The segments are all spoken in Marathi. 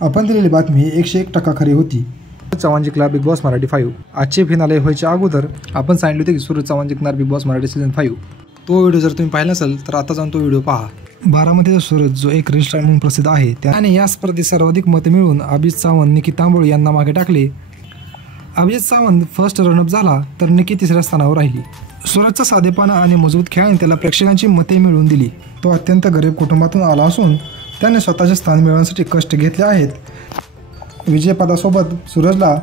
आपण दिलेली बातमी 101% खरी होती. चव्हाण जिंकला बिग बॉस मराठी 5. आजचे फिनाले व्हायच्या अगोदर आपण सांगितले होते की सूरज चव्हाण जिंकणार बिग बॉस मराठी सीझन 5. तो व्हिडिओ जर तुम्ही पाहिला नसेल तर आता जाऊन तो व्हिडिओ पहा. बारामतीचा सूरज जो एक रील स्टार म्हणून प्रसिद्ध आहे त्याने या स्पर्धेत सर्वाधिक मते मिळवून अभिजित सावंत, निकी तांबोळी यांना मागे टाकले. अभिजित सावंत फर्स्ट रनअप झाला तर निकी तिसऱ्या स्थानावर राहिली. सूरजचा साधेपणा आणि मजबूत खेळाने त्याला प्रेक्षकांची मते मिळवून दिली. तो अत्यंत गरीब कुटुंबातून आला असून त्याने स्वतःचे स्थान मिळवण्यासाठी कष्ट घेतले आहेत. विजयपदासोबत सूरजला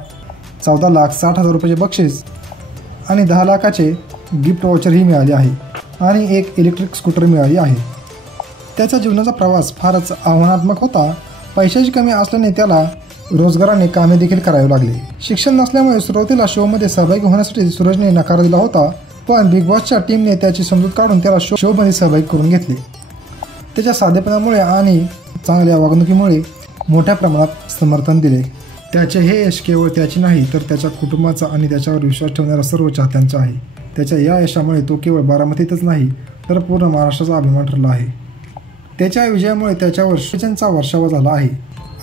14,60,000 रुपयाचे बक्षीस आणि 10 लाखाचे गिफ्ट वाउचरही मिळाले आहे आणि एक इलेक्ट्रिक स्कूटर मिळाली आहे. त्याच्या जीवनाचा प्रवास फारच आव्हानात्मक होता. पैशाची कमी असल्याने त्याला रोजगाराने कामे देखील करावे लागले. शिक्षण नसल्यामुळे सुरुवातीला शोमध्ये सहभागी होण्यासाठी सूरजने नकार दिला होता, पण बिग बॉसच्या टीमने त्याची समजूत काढून त्याला शोमध्ये सहभागी करून घेतले. त्याच्या साधेपणामुळे आणि चांगल्या वागणुकीमुळे मोठ्या प्रमाणात समर्थन दिले. त्याचे हे यश केवळ त्याचे नाही तर त्याच्या कुटुंबाचा आणि त्याच्यावर विश्वास ठेवणाऱ्या सर्व चाहत्यांचा आहे. त्याच्या या यशामुळे तो केवळ बारामतीतच नाही तर पूर्ण महाराष्ट्राचा अभिमान ठरला आहे. त्याच्या विजयामुळे त्याच्यावर सूचनांचा वर्षावा झाला आहे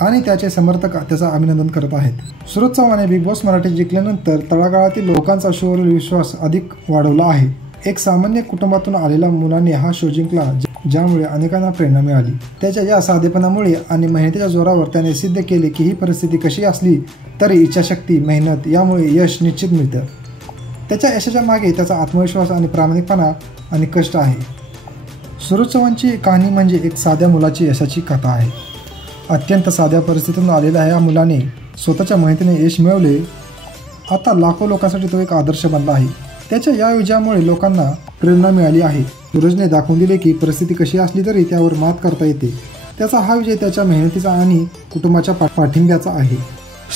आणि त्याचे समर्थक त्याचा अभिनंदन करत आहेत. सूरज चव्हाणने बिग बॉस मराठी जिंकल्यानंतर तळागाळातील लोकांचा शोवरील विश्वास अधिक वाढवला आहे. एक सामान्य कुटुंबातून आलेल्या मुलाने हा शो जिंकला ज्यामुळे अनेकांना प्रेरणा मिळाली. त्याच्या या साधेपणामुळे आणि मेहनतीच्या जोरावर त्याने सिद्ध केले की ही परिस्थिती कशी असली तरी इच्छाशक्ती, मेहनत यामुळे यश निश्चित मिळतं. त्याच्या यशाच्या मागे त्याचा आत्मविश्वास आणि प्रामाणिकपणा आणि कष्ट आहे. सूरज चव्हाणची कहाणी म्हणजे एक साध्या मुलाची यशाची कथा आहे. अत्यंत साध्या परिस्थितीतून आलेल्या या मुलाने स्वतःच्या मेहनतीने यश मिळवले. आता लाखो लोकांसाठी तो एक आदर्श बनला आहे. त्याच्या या विजयामुळे लोकांना प्रेरणा मिळाली आहे. सूरजने दाखवून दिले की परिस्थिती कशी असली तरी त्यावर मात करता येते. त्याचा हा विजय त्याच्या मेहनतीचा आणि कुटुंबाच्या पाठिंब्याचा आहे.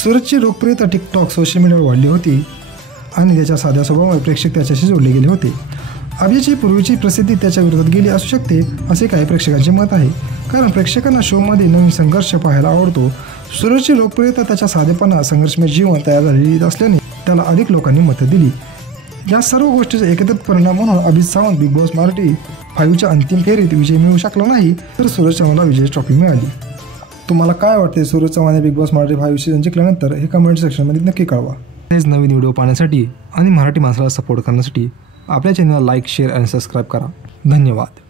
सूरजची लोकप्रियता टिकटॉक, सोशल मीडियावर वाढली होती आणि त्याच्या साध्या स्वभावामुळे प्रेक्षक त्याच्याशी जोडले गेले होते. अभिजितची पूर्वीची प्रसिद्धी त्याच्या विरोधात गेली असू शकते असे काही प्रेक्षकांचे मत आहे, कारण प्रेक्षकांना शोमध्ये नवीन संघर्ष पाहायला आवडतो. सूरजची लोकप्रियता त्याच्या साधेपणा, संघर्षमय जीवन तयार झालेली असल्याने त्याला अधिक लोकांनी मतं दिली. या सर्व गोष्टीचा एकत्रित परिणाम म्हणून अभिजित सावंत बिग बॉस मराठी 5च्या अंतिम फेरीत विजय मिळवू शकला नाही तर सूरज चव्हाणला विजय ट्रॉफी मिळाली. तुम्हाला काय वाटते? सूरज चव्हाणने बिग बॉस मराठी 5 सीझन जिंकल्यानंतर हे कमेंट सेक्शनमध्ये नक्की कळवा. हेच नवीन व्हिडिओ पाहण्यासाठी आणि मराठी माणसाला सपोर्ट करण्यासाठी आपल्या चॅनलला लाईक, शेअर आणि सबस्क्राईब करा. धन्यवाद.